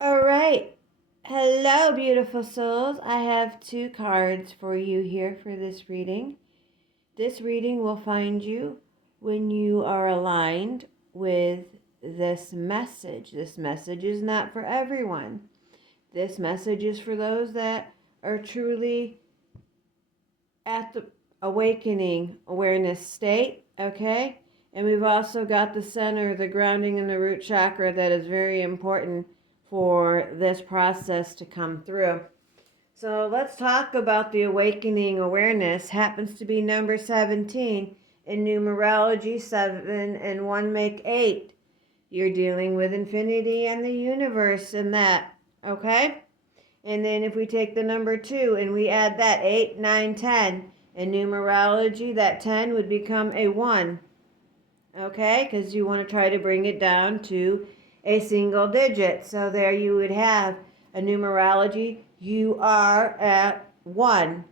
All right. Hello, beautiful souls. I have two cards for you here for this reading. This reading will find you when you are aligned with this message. This message is not for everyone. This message is for those that are truly at the awakening awareness state, okay? And we've also got the center, the grounding and the root chakra that is very important for this process to come through. So let's talk about the awakening awareness. Happens to be number 17 in numerology. 7 and 1 make 8. You're dealing with infinity and the universe in that, okay? And then if we take the number 2 and we add that, 8, 9, 10. In numerology, that 10 would become a 1. Okay? Because you want to try to bring it down to a single digit. So there you would have a numerology. You are at 1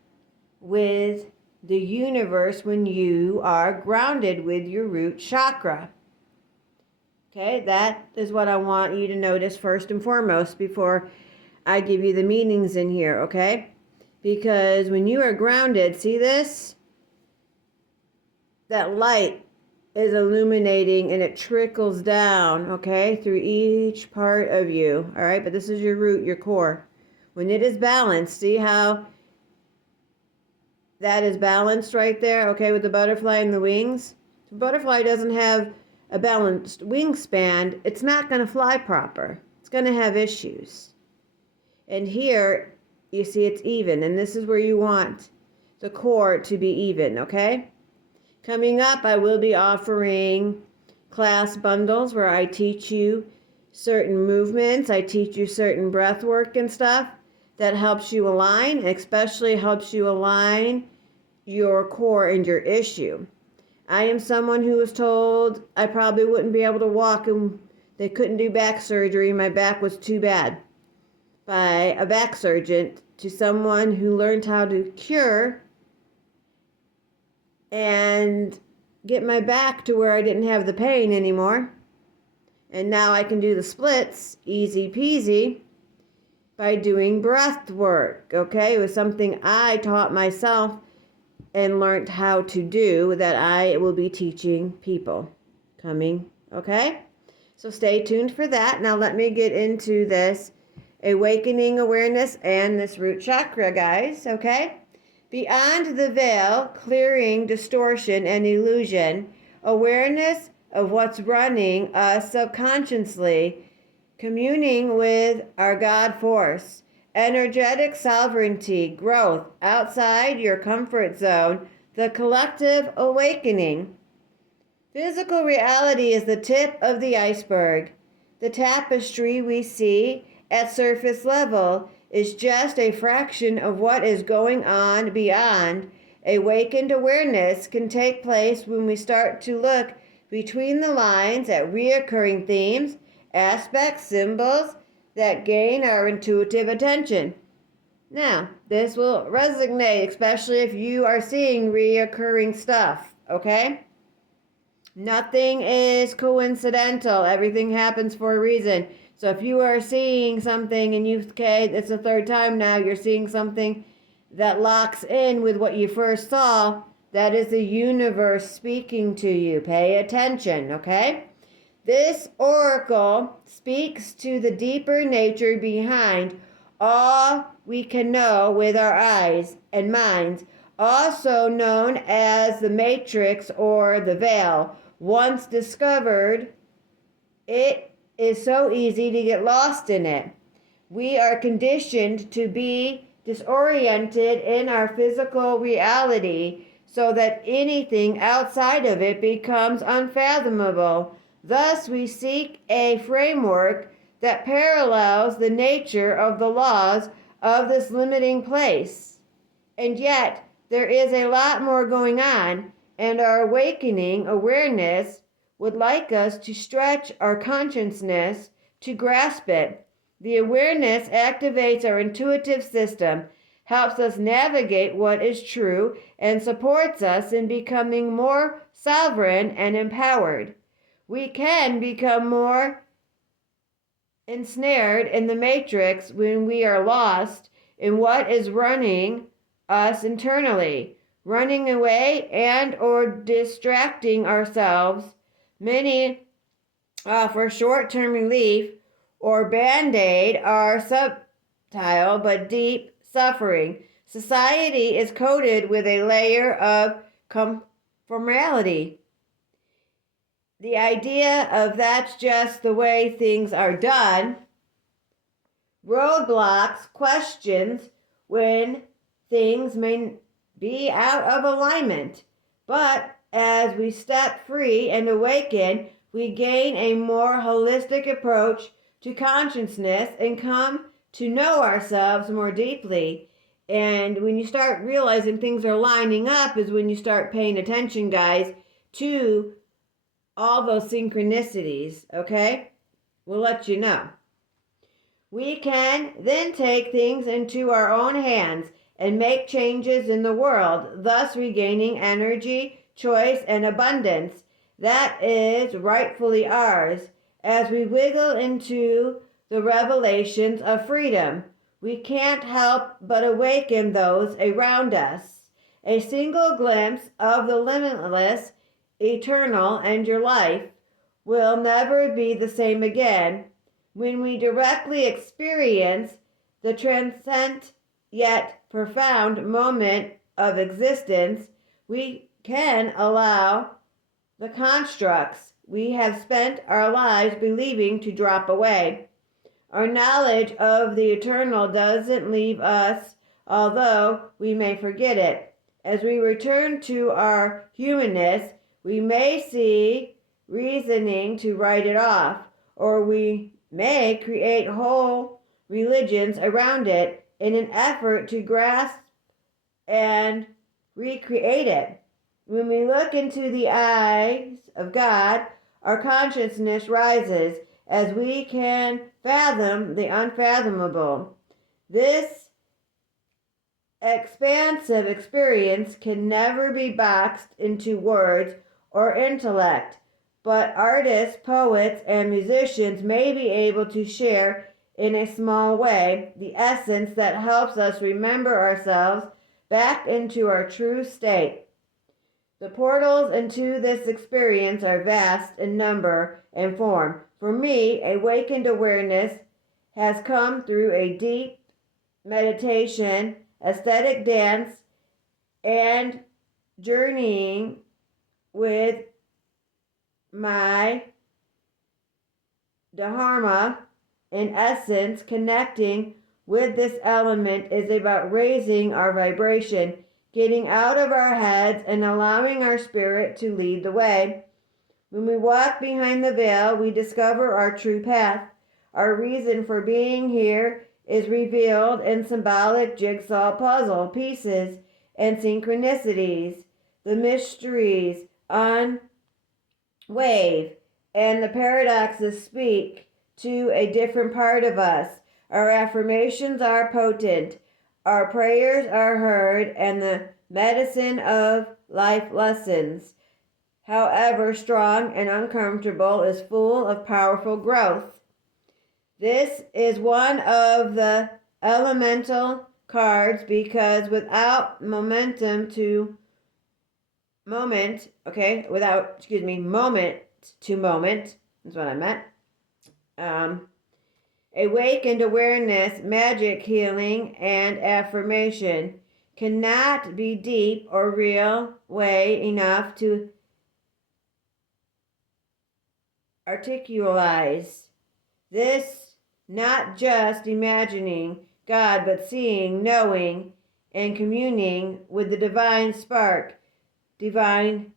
with the universe when you are grounded with your root chakra. Okay? That is what I want you to notice first and foremost before I give you the meanings in here, okay? Because when you are grounded, see this? That light is illuminating and it trickles down, okay, through each part of you, all right? But this is your root, your core. When it is balanced, see how that is balanced right there, okay, with the butterfly and the wings? If the butterfly doesn't have a balanced wingspan, it's not going to fly proper. It's going to have issues. And here, you see it's even, and this is where you want the core to be even, okay? Coming up, I will be offering class bundles where I teach you certain movements, I teach you certain breath work and stuff that helps you align, and especially helps you align your core and your issue. I am someone who was told I probably wouldn't be able to walk and they couldn't do back surgery, my back was too bad, by a back surgeon, to someone who learned how to cure and get my back to where I didn't have the pain anymore. And now I can do the splits easy peasy by doing breath work, okay? It was something I taught myself and learned how to do that I will be teaching people coming, okay? So stay tuned for that. Now let me get into this awakening awareness and this root chakra, guys, okay? Beyond the veil, clearing distortion and illusion, awareness of what's running us subconsciously, communing with our God force, energetic sovereignty, growth outside your comfort zone, the collective awakening. Physical reality is the tip of the iceberg. The tapestry we see at surface level is just a fraction of what is going on beyond. Awakened awareness can take place when we start to look between the lines at reoccurring themes, aspects, symbols that gain our intuitive attention. Now, this will resonate, especially if you are seeing reoccurring stuff, okay? Nothing is coincidental. Everything happens for a reason. So if you are seeing something and it's the third time now, you're seeing something that locks in with what you first saw, that is the universe speaking to you. Pay attention, okay? This oracle speaks to the deeper nature behind all we can know with our eyes and minds, also known as the matrix or the veil. Once discovered, it is so easy to get lost in it. We are conditioned to be disoriented in our physical reality so that anything outside of it becomes unfathomable. Thus, we seek a framework that parallels the nature of the laws of this limiting place. And yet, there is a lot more going on, and our awakening awareness would like us to stretch our consciousness to grasp it. The awareness activates our intuitive system, helps us navigate what is true, and supports us in becoming more sovereign and empowered. We can become more ensnared in the matrix when we are lost in what is running us internally, running away and or distracting ourselves. Many offer short-term relief or band-aid are subtle but deep suffering. Society is coated with a layer of conformity. The idea of that's just the way things are done, roadblocks, questions when things may be out of alignment. But as we step free and awaken, we gain a more holistic approach to consciousness and come to know ourselves more deeply. And when you start realizing things are lining up is when you start paying attention, guys, to all those synchronicities, okay? We'll let you know. We can then take things into our own hands and make changes in the world, thus regaining energy, choice, and abundance that is rightfully ours. As we wiggle into the revelations of freedom, we can't help but awaken those around us. A single glimpse of the limitless, eternal, and your life will never be the same again. When we directly experience the transcendent yet profound moment of existence, we can allow the constructs we have spent our lives believing to drop away. Our knowledge of the eternal doesn't leave us, although we may forget it. As we return to our humanness, we may see reasoning to write it off, or we may create whole religions around it in an effort to grasp and recreate it. When we look into the eyes of God, our consciousness rises as we can fathom the unfathomable. This expansive experience can never be boxed into words or intellect, but artists, poets, and musicians may be able to share in a small way the essence that helps us remember ourselves back into our true state. The portals into this experience are vast in number and form. For me, awakened awareness has come through a deep meditation, aesthetic dance, and journeying with my Dharma. In essence, connecting with this element is about raising our vibration, getting out of our heads and allowing our spirit to lead the way. When we walk behind the veil, we discover our true path. Our reason for being here is revealed in symbolic jigsaw puzzle pieces and synchronicities. The mysteries unwave and the paradoxes speak to a different part of us. Our affirmations are potent. Our prayers are heard, and the medicine of life lessons, however strong and uncomfortable, is full of powerful growth. This is one of the elemental cards because without moment to moment, that's what I meant. Awakened awareness, magic, healing, and affirmation cannot be deep or real way enough to articulate this, not just imagining God, but seeing, knowing, and communing with the divine spark, divine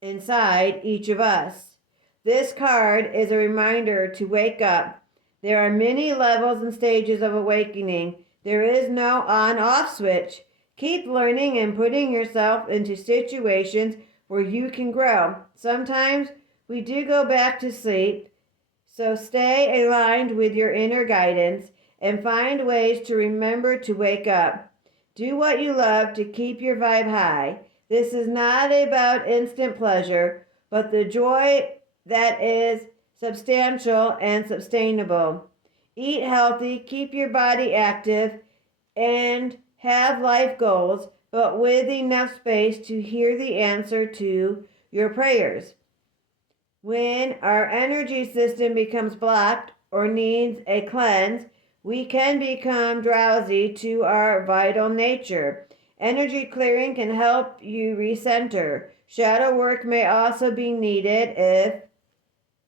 inside each of us. This card is a reminder to wake up. There are many levels and stages of awakening. There is no on-off switch. Keep learning and putting yourself into situations where you can grow. Sometimes we do go back to sleep, so stay aligned with your inner guidance and find ways to remember to wake up. Do what you love to keep your vibe high. This is not about instant pleasure, but the joy that is substantial, and sustainable. Eat healthy, keep your body active, and have life goals, but with enough space to hear the answer to your prayers. When our energy system becomes blocked or needs a cleanse, we can become drowsy to our vital nature. Energy clearing can help you recenter. Shadow work may also be needed if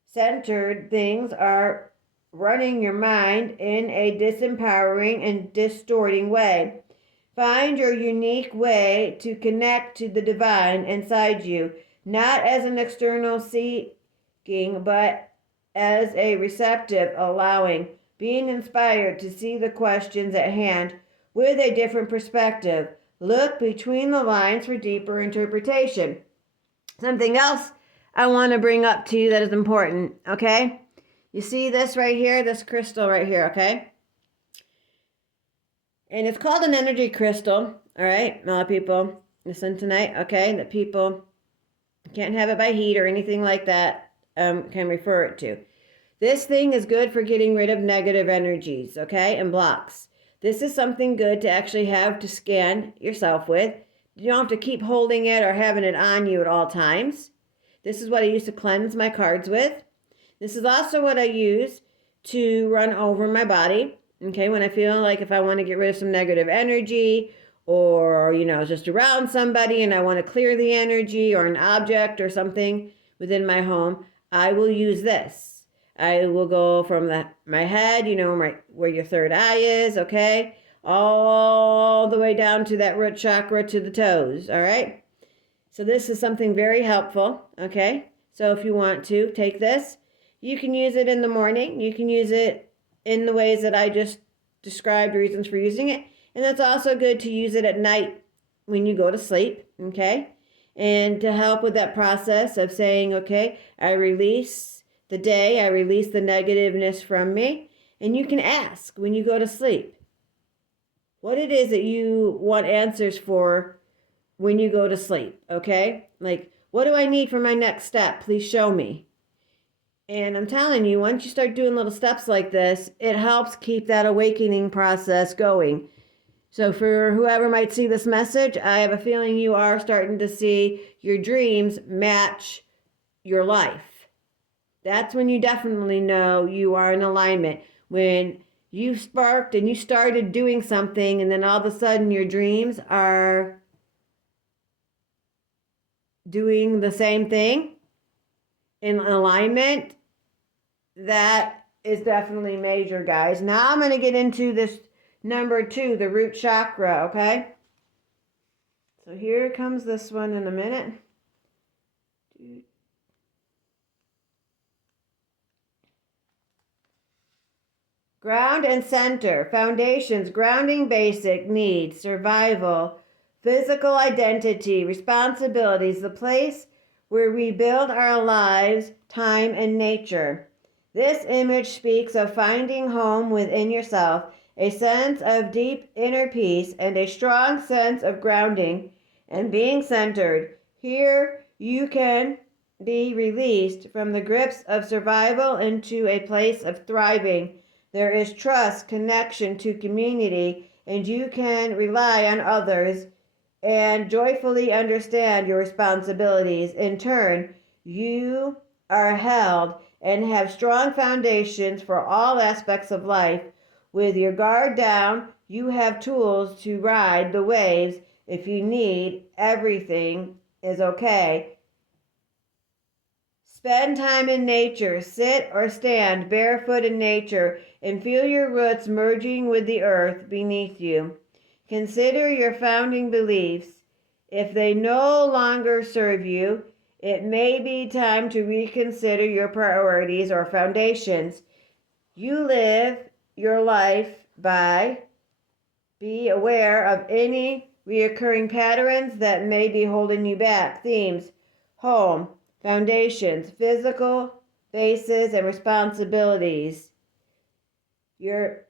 centered things are running your mind in a disempowering and distorting way. Find your unique way to connect to the divine inside you, not as an external seeking, but as a receptive, allowing, being inspired to see the questions at hand with a different perspective. Look between the lines for deeper interpretation. Something else I want to bring up to you that is important, okay? You see this right here, this crystal right here, okay? And it's called an energy crystal, all right? A lot of people listen tonight, okay? That people can't have it by heat or anything like that can refer it to. This thing is good for getting rid of negative energies, okay? And blocks. This is something good to actually have to scan yourself with. You don't have to keep holding it or having it on you at all times. This is what I used to cleanse my cards with. This is also what I use to run over my body, okay, when I feel like if I want to get rid of some negative energy or, just around somebody and I want to clear the energy or an object or something within my home, I will use this. I will go from my head, where your third eye is, okay, all the way down to that root chakra to the toes, all right? So this is something very helpful, okay? So if you want to take this, you can use it in the morning. You can use it in the ways that I just described, reasons for using it. And it's also good to use it at night when you go to sleep, okay? And to help with that process of saying, okay, I release the day, I release the negativeness from me. And you can ask when you go to sleep what it is that you want answers for when you go to sleep, okay? Like, what do I need for my next step? Please show me. And I'm telling you, once you start doing little steps like this, it helps keep that awakening process going. So for whoever might see this message, I have a feeling you are starting to see your dreams match your life. That's when you definitely know you are in alignment. When you sparked and you started doing something and then all of a sudden your dreams are doing the same thing in alignment, that is definitely major, guys. Now I'm going to get into this number 2, the root chakra, okay? So here comes this one in a minute. Ground and center, foundations, grounding basic needs, survival, physical identity, responsibilities, the place where we build our lives, time, and nature. This image speaks of finding home within yourself, a sense of deep inner peace, and a strong sense of grounding and being centered. Here you can be released from the grips of survival into a place of thriving. There is trust, connection to community, and you can rely on others and joyfully understand your responsibilities. In turn, you are held and have strong foundations for all aspects of life. With your guard down, you have tools to ride the waves if you need. Everything is okay. Spend time in nature. Sit or stand barefoot in nature and feel your roots merging with the earth beneath you. Consider your founding beliefs. If they no longer serve you, it may be time to reconsider your priorities or foundations. You live your life by. Be aware of any reoccurring patterns that may be holding you back. Themes: home, foundations, physical bases, and responsibilities. Your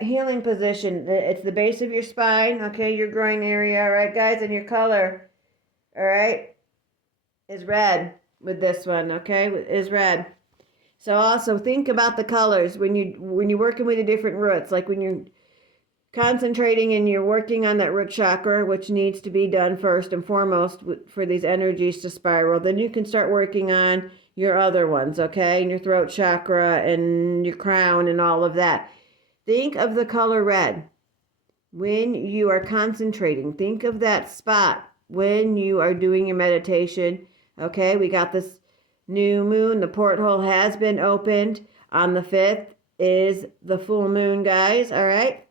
healing position, it's the base of your spine, okay, your groin area, all right, guys, and your color, all right, is red with this one, okay, is red. So also think about the colors when you're working with the different roots, like when you're concentrating and you're working on that root chakra, which needs to be done first and foremost for these energies to spiral. Then you can start working on your other ones, okay? And your throat chakra and your crown and all of that. Think of the color red when you are concentrating. Think of that spot when you are doing your meditation. Okay, we got this new moon. The porthole has been opened. On the 5th is the full moon, guys. All right.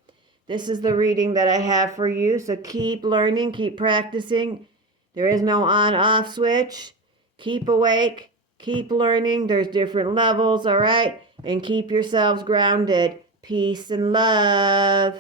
This is the reading that I have for you. So keep learning, keep practicing. There is no on-off switch. Keep awake, keep learning. There's different levels, all right? And keep yourselves grounded. Peace and love.